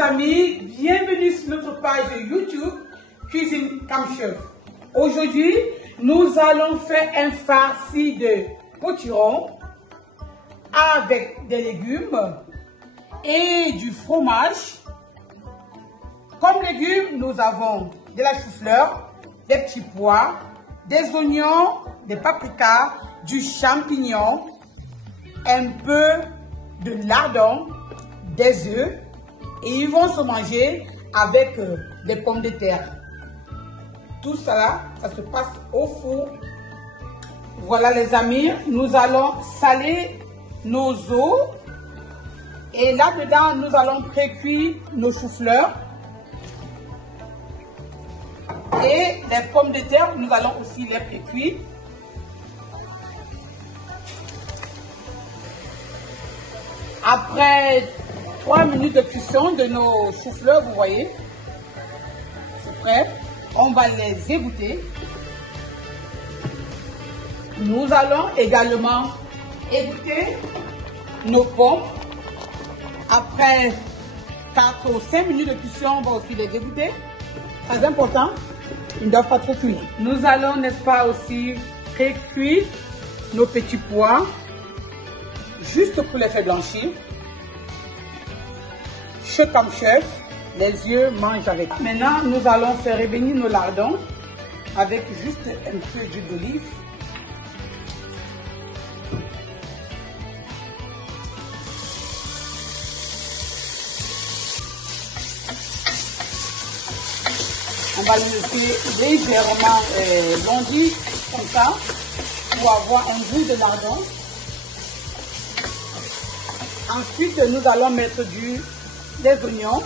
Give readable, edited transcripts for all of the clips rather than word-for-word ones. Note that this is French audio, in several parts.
amis, bienvenue sur notre page YouTube Cuisine Comme Chef. Aujourd'hui, nous allons faire un farci de potiron avec des légumes et du fromage. Comme légumes, nous avons de la chou-fleur, des petits pois, des oignons, des paprikas, du champignon, un peu de lardon, des œufs, et ils vont se manger avec des pommes de terre. Tout ça, ça se passe au four. Voilà les amis, nous allons saler nos os et là-dedans, nous allons pré-cuire nos choux-fleurs et les pommes de terre, nous allons aussi les pré-cuire. Après 3 minutes de cuisson de nos choux-fleurs, vous voyez, c'est prêt. On va les égoutter. Nous allons également égoutter nos pommes. Après 4 ou 5 minutes de cuisson, on va aussi les égoutter. Très important, ils ne doivent pas trop cuire. Nous allons, n'est-ce pas, aussi pré-cuire nos petits pois, juste pour les faire blanchir. Chef comme chef, les yeux mangent avec. Maintenant, nous allons faire revenir nos lardons avec juste un peu d'huile d'olive. On va le laisser légèrement bondir comme ça pour avoir un goût de lardon. Ensuite, nous allons mettre des oignons.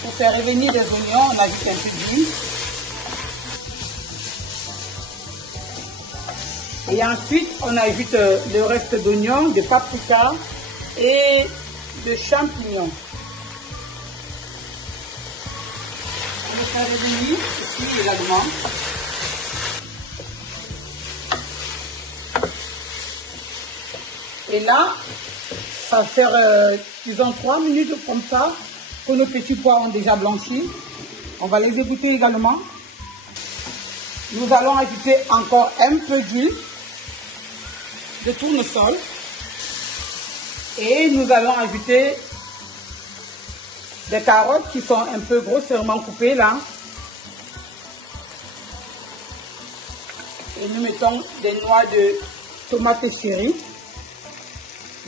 Pour faire revenir les oignons, on ajoute un peu d'huile. Et ensuite, on ajoute le reste d'oignons, de paprika et de champignons. On va faire revenir ici également. Et là, ça va faire, disons, 3 minutes comme ça, que nos petits pois ont déjà blanchi. On va les égoutter également. Nous allons ajouter encore un peu d'huile de tournesol. Et nous allons ajouter des carottes qui sont un peu grossièrement coupées là. Et nous mettons des noix de tomates chéries.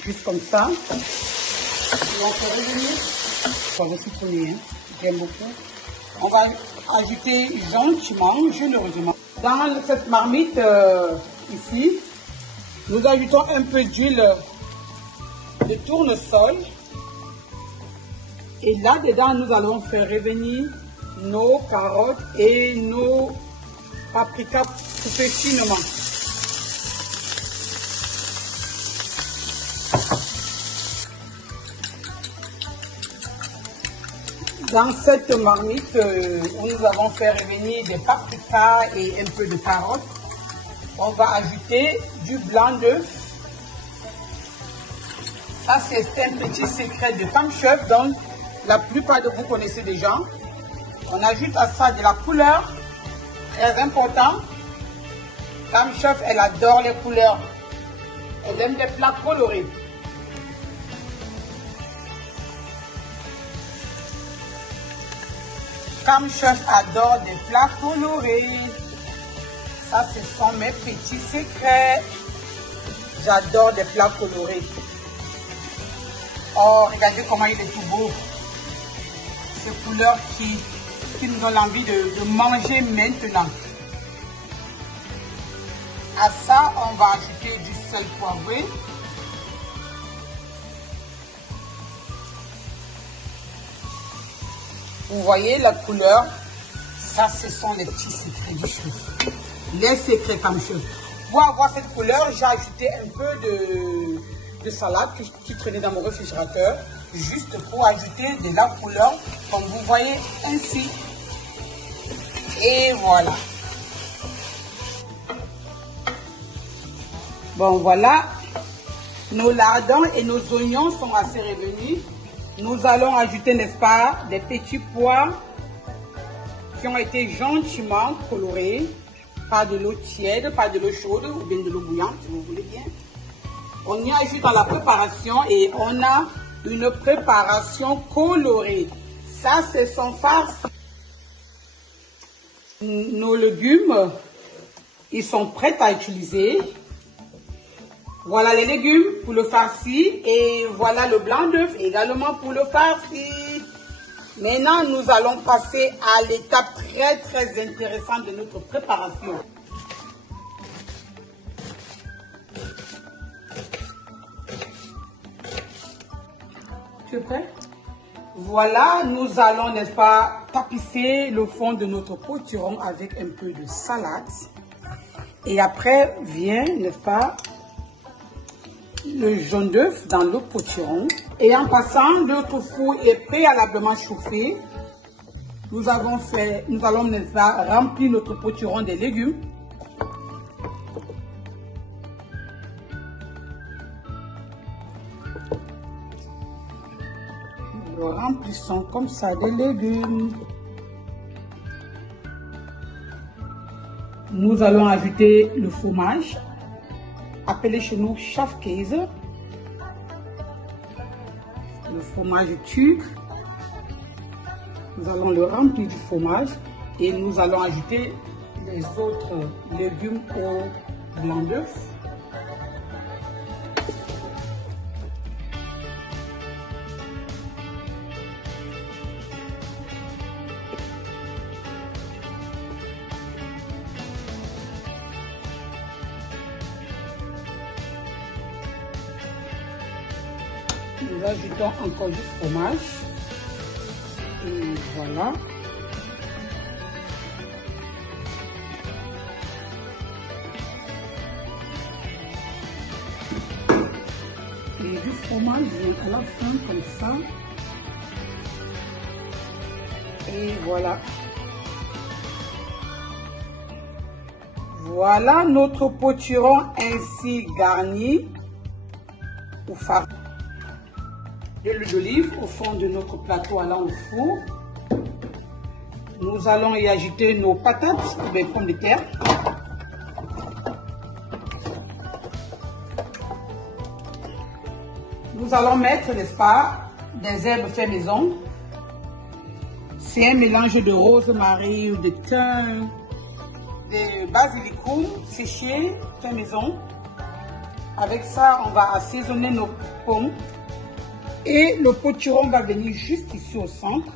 Juste comme ça. On va faire revenir. On va citronner, hein. J'aime beaucoup. On va ajouter gentiment, généreusement. Dans cette marmite ici, nous ajoutons un peu d'huile de tournesol. Et là-dedans, nous allons faire revenir nos carottes et nos paprikas coupés finement. Dans cette marmite où nous avons fait revenir des paprikas et un peu de carottes, on va ajouter du blanc d'œuf. Ça, c'est un petit secret de Comme Chef, donc la plupart de vous connaissez déjà. On ajoute à ça de la couleur, très important. Comme Chef, elle adore les couleurs. Elle aime les plats colorés. Comme Chef adore des plats colorés. Ça, ce sont mes petits secrets. J'adore des plats colorés. Oh, regardez comment il est tout beau. Ces couleurs qui nous donnent envie de manger maintenant. À ça, on va ajouter du sel poivré. Vous voyez la couleur, ça ce sont les petits secrets du chef. Les secrets Comme Chef. Pour avoir cette couleur, j'ai ajouté un peu de salade qui traînait dans mon réfrigérateur, juste pour ajouter de la couleur, comme vous voyez ainsi. Et voilà. Bon, voilà. Nos lardons et nos oignons sont assez revenus. Nous allons ajouter, n'est-ce pas, des petits pois qui ont été gentiment colorés. Pas de l'eau tiède, pas de l'eau chaude ou bien de l'eau bouillante, si vous voulez bien. On y ajoute dans la préparation et on a une préparation colorée. Ça, c'est son farce. Nos légumes, ils sont prêts à utiliser. Voilà les légumes pour le farci et voilà le blanc d'œuf également pour le farci. Maintenant, nous allons passer à l'étape très intéressante de notre préparation. Tu es prêt? Voilà, nous allons, n'est-ce pas, tapisser le fond de notre potiron avec un peu de salade. Et après vient, n'est-ce pas, le jaune d'œuf dans le potiron. Et en passant, notre four est préalablement chauffé. Nous allons, n'est-ce pas, remplir notre potiron des légumes. Nous remplissons comme ça des légumes. Nous allons ajouter le fromage, appelé chez nous Schafkäse, le fromage turc. Nous allons le remplir du fromage et nous allons ajouter les autres légumes au blanc d'œuf. Nous ajoutons encore du fromage. Et voilà. Et du fromage vient à la fin comme ça. Et voilà. Voilà notre potiron ainsi garni au farci. De l'huile d'olive au fond de notre plateau allant au four. Nous allons y ajouter nos patates ou bien pommes de terre. Nous allons mettre, n'est-ce pas, des herbes fait maison. C'est un mélange de rosemary, de thym, de basilicum séché fait maison. Avec ça, on va assaisonner nos pommes. Et le potiron va venir juste ici au centre.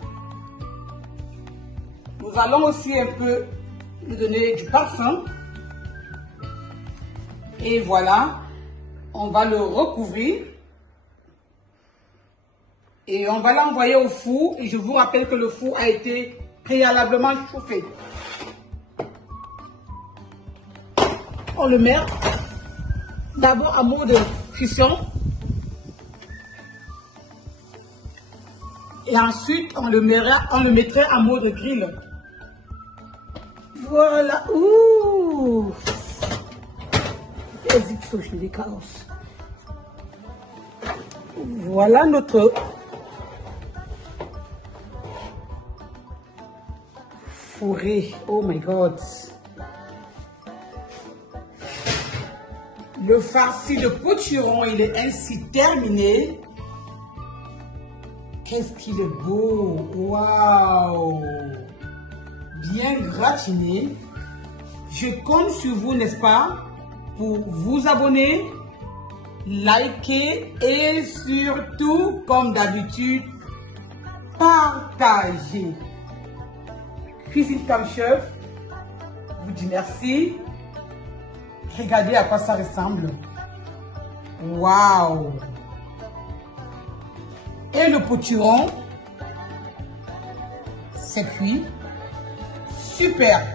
Nous allons aussi un peu lui donner du parfum. Et voilà, on va le recouvrir. Et on va l'envoyer au four. Et je vous rappelle que le four a été préalablement chauffé. On le met d'abord à mode cuisson. Et ensuite, on le mettrait en mode grill. Voilà. Ouh. Voilà notre fourré. Oh my God. Le farci de potiron, il est ainsi terminé. Qu'est-ce qu'il est beau! Waouh! Bien gratiné. Je compte sur vous, n'est-ce pas, pour vous abonner, liker et surtout, comme d'habitude, partager. Cuisine comme chef vous dit merci. Regardez à quoi ça ressemble. Waouh! Et le potiron, c'est cuit. Super.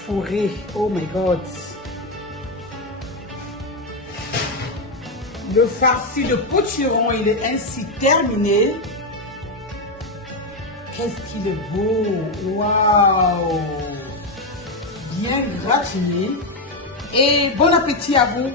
Fourré. Oh my God. Le farci de potiron, il est ainsi terminé. Qu'est-ce qu'il est beau. Waouh. bien gratiné. Et bon appétit à vous.